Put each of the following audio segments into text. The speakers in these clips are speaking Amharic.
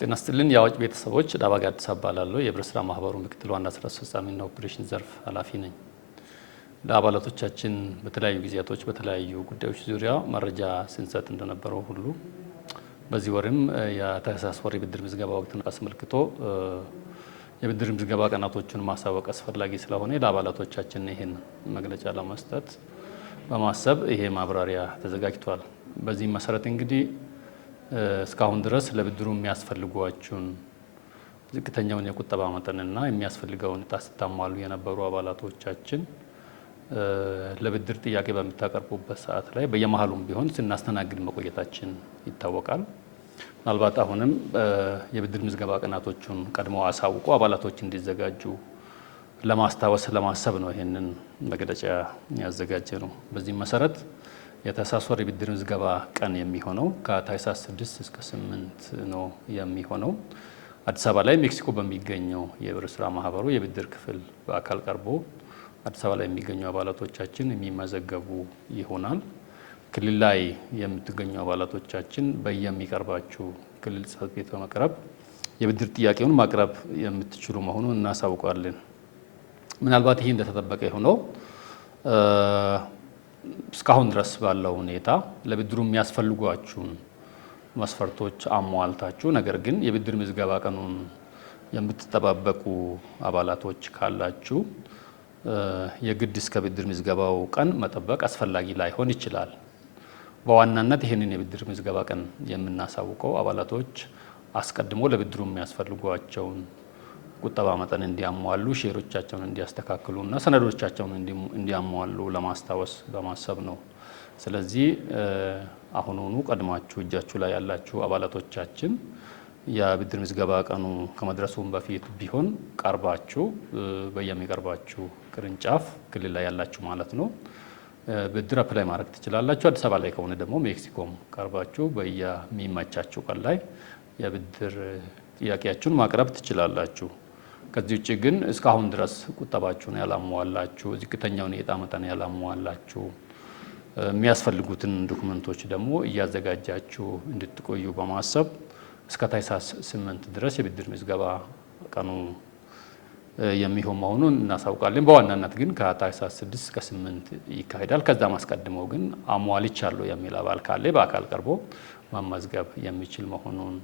ጤና ይስጥልን የአዋጅ ቤተሰቦች ዳባጋ አዲስ አበባላለሁ የህብረት ስራ ማህበሩ ምክትል ዋና ስራ አስፈጻሚና ኦፕሬሽን ዘርፍ ኃላፊ ነኝ። ለአባላቶቻችን በተለያዩ ጊዜያቶች በተለያዩ ጉዳዮች ዙሪያ መረጃ ስንሰጥ እንደነበረው ሁሉ በዚህ ወርም የታህሳስ ወር የብድር ምዝገባ ወቅትን አስመልክቶ የብድር ምዝገባ ቀናቶችን ማሳወቅ አስፈላጊ ስለሆነ ለአባላቶቻችን ይሄን መግለጫ ለመስጠት በማሰብ ይሄ ማብራሪያ ተዘጋጅቷል። በዚህ መሰረት እንግዲህ እስካሁን ድረስ ለብድሩ የሚያስፈልጓቸውን ዝቅተኛውን የቁጠባ መጠንና የሚያስፈልገውን ዕጣ ስታሟሉ የነበሩ አባላቶቻችን ለብድር ጥያቄ በሚታቀርቡበት ሰዓት ላይ በየመሃሉም ቢሆን ስናስተናግድ መቆየታችን ይታወቃል። ምናልባት አሁንም የብድር ምዝገባ ቀናቶቹን ቀድሞ አሳውቆ አባላቶች እንዲዘጋጁ ለማስታወስ ለማሰብ ነው ይሄንን መግለጫ ያዘጋጀ ነው። በዚህ መሰረት የታህሳስ ወር የብድር ምዝገባ ቀን የሚሆነው ከታህሳስ 6 እስከ 8 ነው የሚሆነው። አዲስ አበባ ላይ ሜክሲኮ በሚገኘው የህብረት ስራ ማህበሩ የብድር ክፍል በአካል ቀርቦ አዲስ አበባ ላይ የሚገኙ አባላቶቻችን የሚመዘገቡ ይሆናል። ክልል ላይ የምትገኙ አባላቶቻችን በየሚቀርባችሁ ክልል ጽሕፈት ቤት በመቅረብ የብድር ጥያቄውን ማቅረብ የምትችሉ መሆኑን እናሳውቃለን። ምናልባት ይሄ እንደተጠበቀ የሆነው እስካሁን ድረስ ባለው ሁኔታ ለብድሩ የሚያስፈልጓችሁን መስፈርቶች አሟልታችሁ ነገር ግን የብድር ምዝገባ ቀኑን የምትጠባበቁ አባላቶች ካላችሁ የግድ እስከ ብድር ምዝገባው ቀን መጠበቅ አስፈላጊ ላይሆን ይችላል። በዋናነት ይህንን የብድር ምዝገባ ቀን የምናሳውቀው አባላቶች አስቀድሞ ለብድሩ የሚያስፈልጓቸውን ቁጠባ መጠን እንዲያሟሉ፣ ሼሮቻቸውን እንዲያስተካክሉና ሰነዶቻቸውን እንዲያሟሉ ለማስታወስ በማሰብ ነው። ስለዚህ አሁኑኑ ቀድማችሁ እጃችሁ ላይ ያላችሁ አባላቶቻችን የብድር ምዝገባ ቀኑ ከመድረሱም በፊት ቢሆን ቀርባችሁ በየሚቀርባችሁ ቅርንጫፍ ክልል ላይ ያላችሁ ማለት ነው ብድር አፕላይ ማድረግ ትችላላችሁ። አዲስ አበባ ላይ ከሆነ ደግሞ ሜክሲኮም ቀርባችሁ በየሚመቻችሁ ቀን ላይ የብድር ጥያቄያችሁን ማቅረብ ትችላላችሁ። ከዚህ ውጭ ግን እስካሁን ድረስ ቁጠባችሁን ያላሟላችሁ፣ ዝቅተኛውን የዕጣ መጠን ያላሟላችሁ የሚያስፈልጉትን ዶክመንቶች ደግሞ እያዘጋጃችሁ እንድትቆዩ በማሰብ እስከ ታህሳስ 8 ድረስ የብድር ምዝገባ ቀኑ የሚሆን መሆኑን እናሳውቃለን። በዋናነት ግን ከታህሳስ 6 እስከ 8 ይካሄዳል። ከዛም አስቀድሞ ግን አሟልቻለሁ የሚል አባል ካለ በአካል ቀርቦ መመዝገብ የሚችል መሆኑን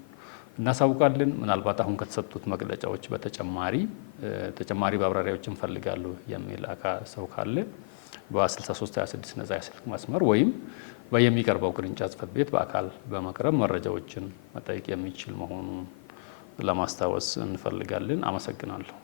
እናሳውቃለን። ምናልባት አሁን ከተሰጡት መግለጫዎች ተጨማሪ ማብራሪያዎችን እንፈልጋለሁ የሚል ሰው ካለ በ6326 ነፃ የስልክ መስመር ወይም በየሚቀርበው ቅርንጫፍ ጽሕፈት ቤት በአካል በመቅረብ መረጃዎችን መጠየቅ የሚችል መሆኑን ለማስታወስ እንፈልጋለን። አመሰግናለሁ።